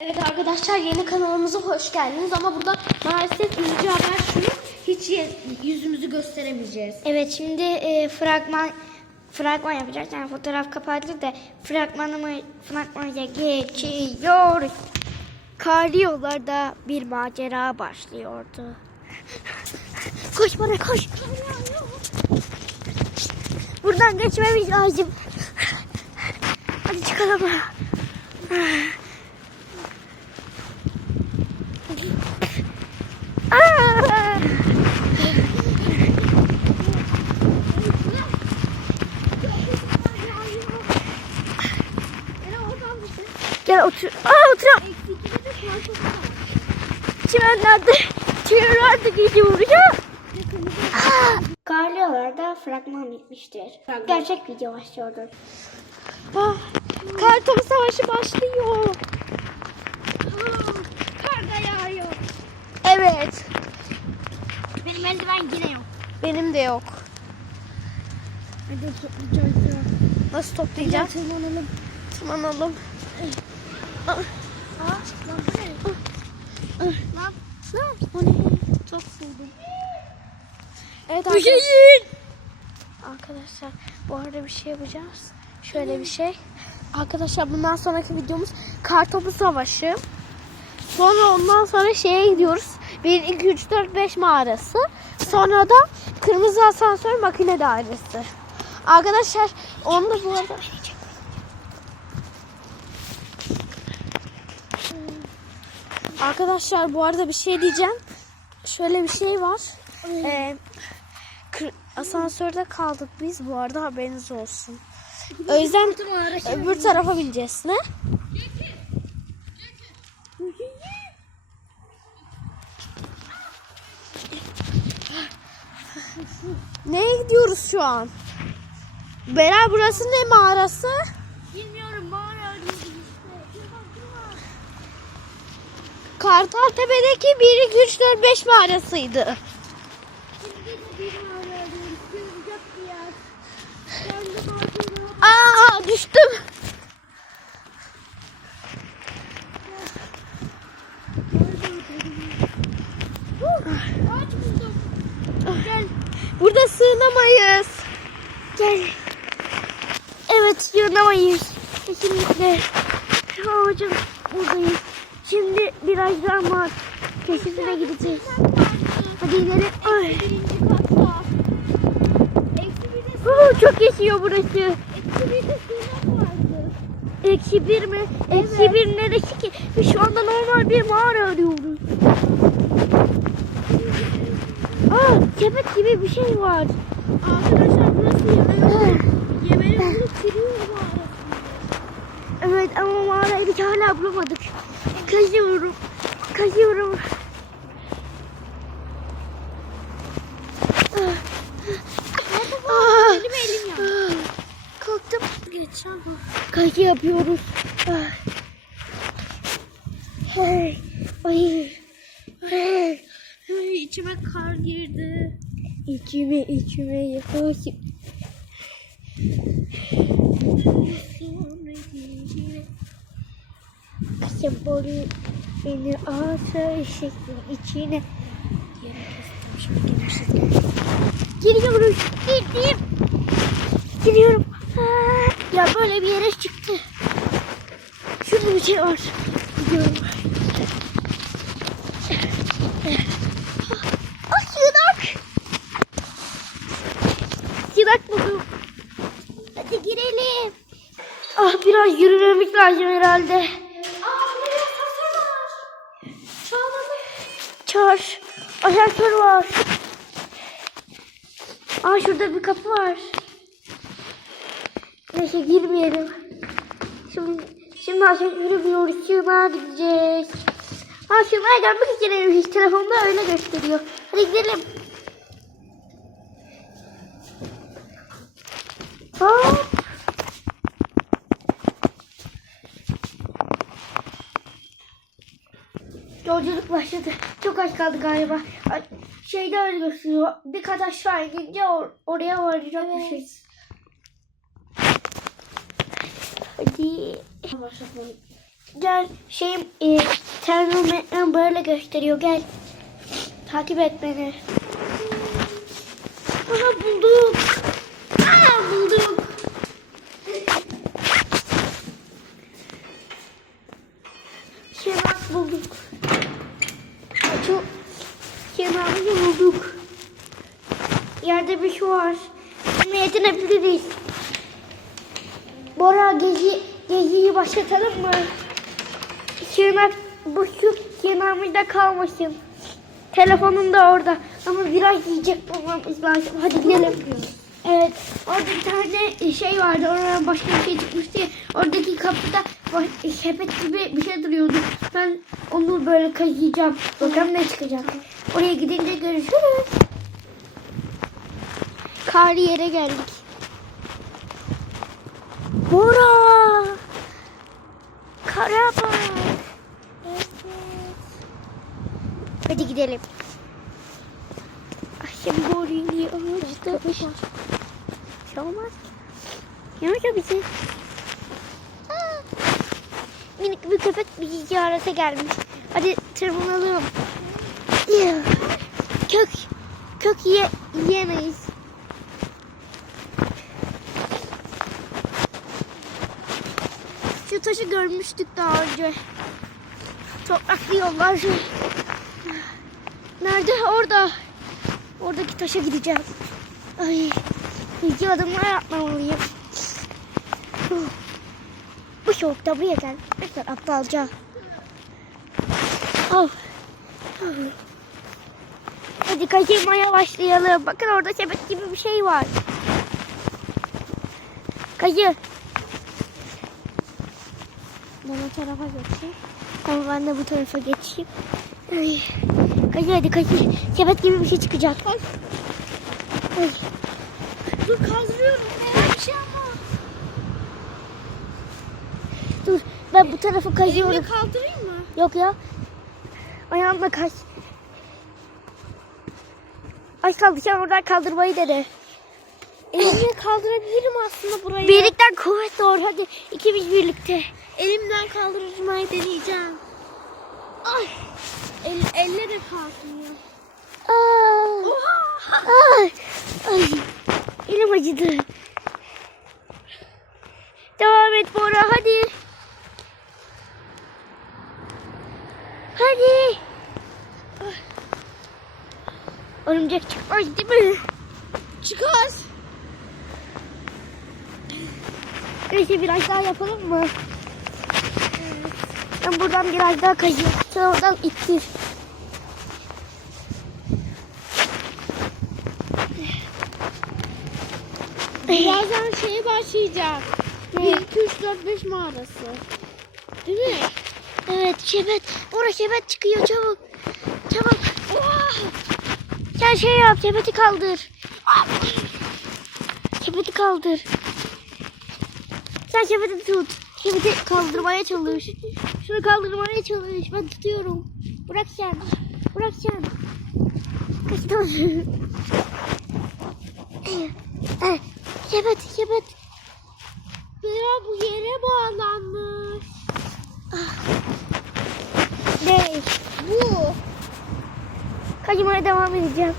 Evet arkadaşlar yeni kanalımıza hoş geldiniz ama burada maalesef üzücü haber şu hiç yüzümüzü gösteremeyeceğiz. Evet şimdi e, fragman fragman yapacağız. Yani fotoğraf kapattık da fragmanımı fragmana geçiyoruz. Karlı yollarda bir macera başlıyordu. koş bana koş. Buradan geçmemiz lazım. Hadi çıkalım. Aa! Gel otur. Aa oturam. Çimenlerde, çimenlerde gidiyoruz ya. Karlı yollarda fragman bitmiştir. Gerçek video başlıyordur. Ah, kar topu savaşı başlıyor. Kar da yağıyor. Evet. Benim eldiven yine yok. Benim de yok. Hadi toplayacağız ya. Nasıl toplayacağız? Tırmanalım. Tırmanalım. Aa, lan bu ne? Lan, lan. O ne? Çok soğudum. Evet arkadaşlar. Arkadaşlar bu arada bir şey yapacağız. Şöyle bir şey. Arkadaşlar bundan sonraki videomuz kartopu savaşı. Sonra ondan sonra şeye gidiyoruz. 1, 2, 3, 4, 5 mağarası. Sonra da kırmızı asansör makine dairesi. Arkadaşlar onu da bu arada... Arkadaşlar bu arada bir şey diyeceğim. Şöyle bir şey var. Ee, asansörde kaldık biz bu arada haberiniz olsun. O yüzden öbür tarafa bineceğiz. Ne? Neye gidiyoruz şu an? Beral burası ne mağarası? Bilmiyorum mağara arıyoruz işte. Kartal Tepe'deki 1, 2, 3, 4, 5 mağarasıydı. Aa düştüm. Burada sığınamayız. Gel. Evet sığınamayız. Kesinlikle. Hocam buradayız. Şimdi birazdan var. Keşifine gideceğiz. Hadi gidelim. Ay. Oo, çok esiyor burası. eksi bir. Eksi mi? Eksi bir neresi ki? Biz şu anda normal bir mağara arıyoruz. Aa, sepet gibi bir şey var. Arkadaşlar burası yemeği. Yemeği bulup giriyor mağarasında. Evet ama mağarayı biz hala bulamadık. Kazıyorum. Kazıyorum. Ah, Benim elim yandı. ah, Kalktım. Geç ama. Kazı yapıyoruz. Ah. Hey. Ay. Hey. Ay, içime kar girdi. İçime içime yaklaşıp. Sembolü beni asa ışıkın içine. Giriyoruz. Girdim. Giriyorum. Ah, Ya böyle bir yere çıktı. Şurada bir şey var. Gidiyorum. Ah sığınak. Sığınak buldum. Hadi girelim. Ah biraz yürümemiz lazım herhalde. Aa buraya asansör var. Çağladı. Çağır. Asansör var. Aa şurada bir kapı var. Neyse girmeyelim. Şimdi, şimdi asansöre biniyoruz. Sığınağa gideceğiz. Ha sığınağa gelmek üzereymiş. Telefonda öyle gösteriyor. Hadi gidelim. Hop. Yolculuk başladı. Çok az kaldı galiba. Ay, Şeyde öyle gösteriyor. Bir kat aşağı inince or- oraya varacakmışız. Hadi. Başlatmayın. gel şeyim e, termometrem böyle gösteriyor gel. Takip et beni. Aha bulduk. Aa bulduk. Şemat bulduk. Çok Şemat'ı bulduk. Yerde bir şey var. Şimdi yetinebiliriz. Bora gezi, geziyi başlatalım mı? Şırnak bu şu kenarımızda kalmasın. Telefonum da orada. Ama biraz yiyecek bulmamız lazım. Hadi gidelim. Evet. Orada bir tane şey vardı. Oradan başka bir şey çıkmıştı. Oradaki kapıda sepet gibi bir şey duruyordu. Ben onu böyle kazıyacağım. Bakalım ne çıkacak. Oraya gidince görüşürüz. Karlı yere geldik. Bora! Kara bak. Hadi gidelim. Akşam Bora'yı ağaçta. Bir şey olmaz. Yemek bizi. Aa, Minik bir köpek bizi ziyarete gelmiş. Hadi tırmanalım. Kök, kök ye, yiyemeyiz. Şu taşı görmüştük daha önce. Topraklı yollar. Nerede? Orada. Oradaki taşa gideceğim. Ay. İki adımlar atmamalıyım. Huh. Bu soğukta buraya gel. Lütfen aptalca. Oh. Hadi kaçırmaya başlayalım. Bakın orada sepet gibi bir şey var. Kayı. Ben o tarafa geçeyim. Tamam ben de bu tarafa geçeyim. Ay. Kayı hadi kayı. Sepet gibi bir şey çıkacak. Ay. Ay. Dur kaldırıyorum. Eğer bir şey ama. Dur ben bu tarafa kayıyorum. Elimle kaldırayım mı? Yok ya. Ayağımla kaç. Ay kaldı sen oradan kaldırmayı dene. Elimle kaldırabilirim aslında burayı. Birlikten kuvvet doğru hadi ikimiz birlikte. Elimden kaldırmayı deneyeceğim. Ay. El, elle de kalkmıyor. Aa, Oha. ay, ay, elim acıdı. Devam et Bora hadi. Hadi. Örümcek çıkmaz değil mi? Çıkar. Neyse biraz daha yapalım mı? Ben buradan biraz daha kayayım. Sen oradan ittir. Birazdan şeye başlayacak. Ne? 1, 2, 3, 4, 5 mağarası. Değil mi? Evet şebet. Şebet çıkıyor çabuk. Çabuk. Oha! Sen şey yap şebeti kaldır. Şebeti kaldır. Sen şebeti tut. Şebeti kaldırmaya çalış. Şunu kaldırmaya çalış. Ben tutuyorum. Bırak sen. Bırak sen. Kaç Eh, Şebet, şebet. Ya bu yere bağlanmış. Ne? Bu. Kaçmaya devam edeceğim.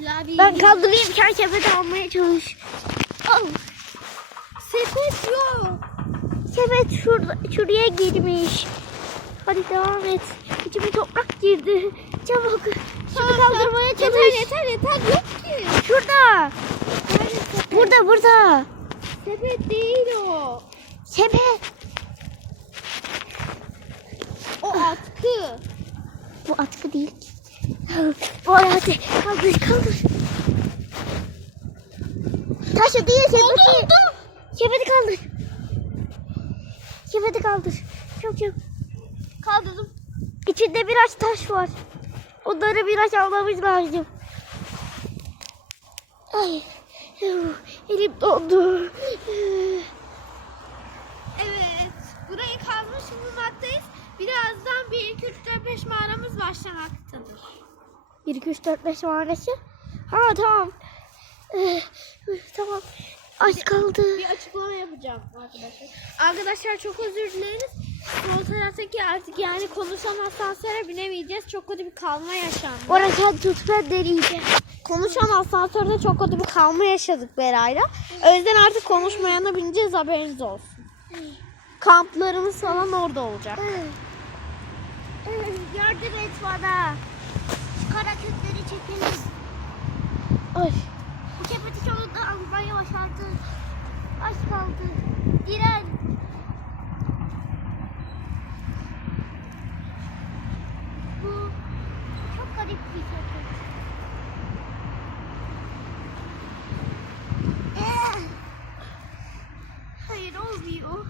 Lavi. Ben kaldırayım sepeti almaya çalış. Al. sepet yok. Sepet şurada, şuraya girmiş. Hadi devam et. İçime toprak girdi. Çabuk. Şunu kaldırmaya çalış. Yeter yeter yeter yok ki. Şurada. Burada burada. Sepet değil o. Sepet. O atkı. Bu atkı değil. Bu arada hadi kaldır kaldır. Taşı değil sepeti. Sepeti kaldır. Sepeti kaldır. Çok çok. Kaldırdım. İçinde biraz taş var. Onları biraz almamız lazım. Ay. Elim dondu. Evet. Burayı kazmış bulunmaktayız. Birazdan 1, 2, 3, 4, 5 mağaramız başlamaktadır. 1, 2, 3, 4, 5 mağarası. Ha tamam. Eh, Tamam. Az kaldı. Bir açıklama yapacağım arkadaşlar. Arkadaşlar çok özür dileriz. Sol taraftaki artık yani konuşan asansöre binemeyeceğiz. Çok kötü bir kalma yaşandı. Orası tut ben deneyeceğim. Konuşan asansörde çok kötü bir kalma yaşadık Beray'la. O yüzden artık konuşmayana bineceğiz haberiniz olsun. Kamplarımız falan orada olacak. Yardım et bana. Şu kara kütleri çekelim. Ay. Bu sepeti sonunda almayı başardı. Az kaldı. Diren. Bu çok garip bir sepet. Eh. Hayır olmuyor.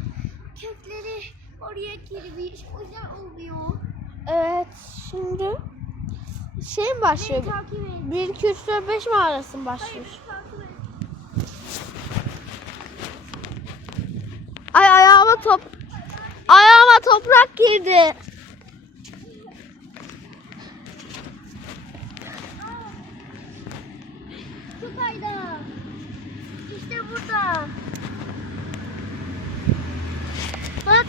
Kökleri oraya girmiş. O yüzden olmuyor. Evet şimdi şey mi başlıyor? Beni takip et. 1, 2, 3, 4, 5 mi arasın başlıyor? Takip et. Ay ayağıma top ayağıma toprak girdi. Şu kayda. İşte burada. Bak.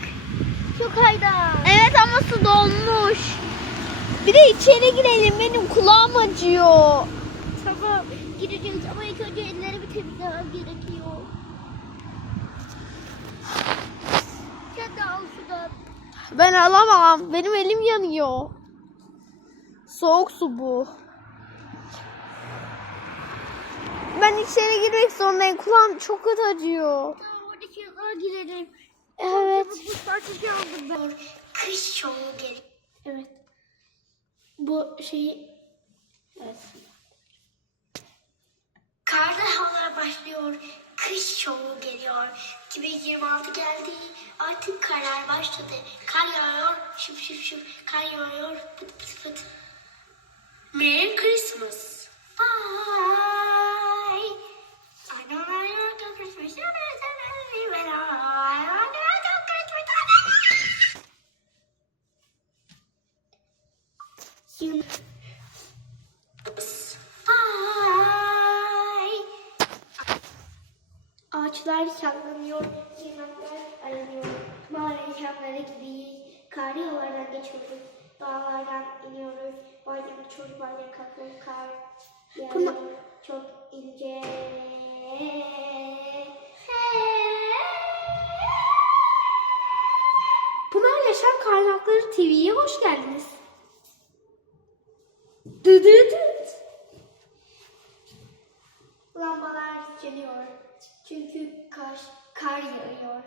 Şu kayda. Evet ama su dolmuş. Bir de içeri girelim benim kulağım acıyor. Tamam. Gireceğiz ama ilk önce ellerimi temizlemem gerekiyor. Sen de al şuradan. Ben alamam. Benim elim yanıyor. Soğuk su bu. Ben içeri girmek zorundayım. Kulağım çok kötü acıyor. Tamam oradaki yanına girelim. Evet. Aldım ben. Kış şovu gel. Evet. Bu şeyi... Evet. Karlı havalar başlıyor. Kış şovu geliyor. 2026 geldi. Artık karlar başladı. Kar yağıyor. Şıp şıp şıp. Kar yağıyor. Pıt pıt pıt. Merry Christmas. Bye. Ağaçlar sallanıyor, yemekler aranıyor. Mağara yaşamlara gidiyoruz, kar yollardan geçiyoruz, dağlardan iniyoruz. Bazen uçuyoruz, bazen kalkıyoruz, kar yağıyor çok ince. Pınar Yaşam Kaynakları TV'ye hoş geldiniz. Dıdıdıt. Lambalar yanıyor. Çünkü kar, kar yağıyor.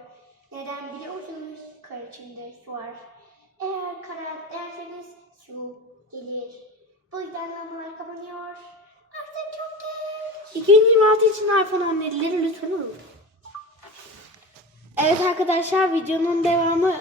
Neden biliyorsunuz? Kar içinde su var. Eğer kara derseniz su gelir. Bu lambalar kapanıyor. Artık çok geç. 2026 için iPhone 17'leri lütfen alın. Evet arkadaşlar videonun devamı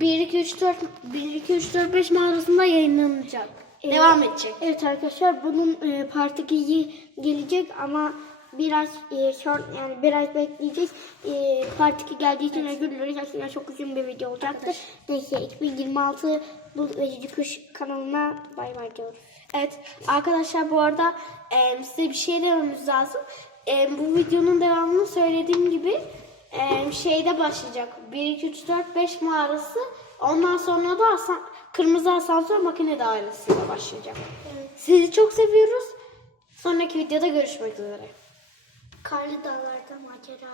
1 2 3 4 1 2 3 4 5 mağarasında yayınlanacak. Evet. Devam edecek. Evet arkadaşlar bunun e, part 2'yi gelecek ama biraz e, short yani biraz bekleyeceğiz. E, part 2 geldiği için özür dileriz. Aslında çok uzun bir video olacaktır. Neyse 2026 bu Vecici Kuş kanalına bay bay diyoruz. Evet arkadaşlar bu arada e, size bir şey dememiz lazım. E, bu videonun devamını söylediğim gibi e, şeyde başlayacak. 1 2 3 4 5 mağarası. Ondan sonra da asan, kırmızı asansör makine dairesiyle başlayacak. Sizi çok seviyoruz. Sonraki videoda görüşmek üzere. Karlı dağlarda macera.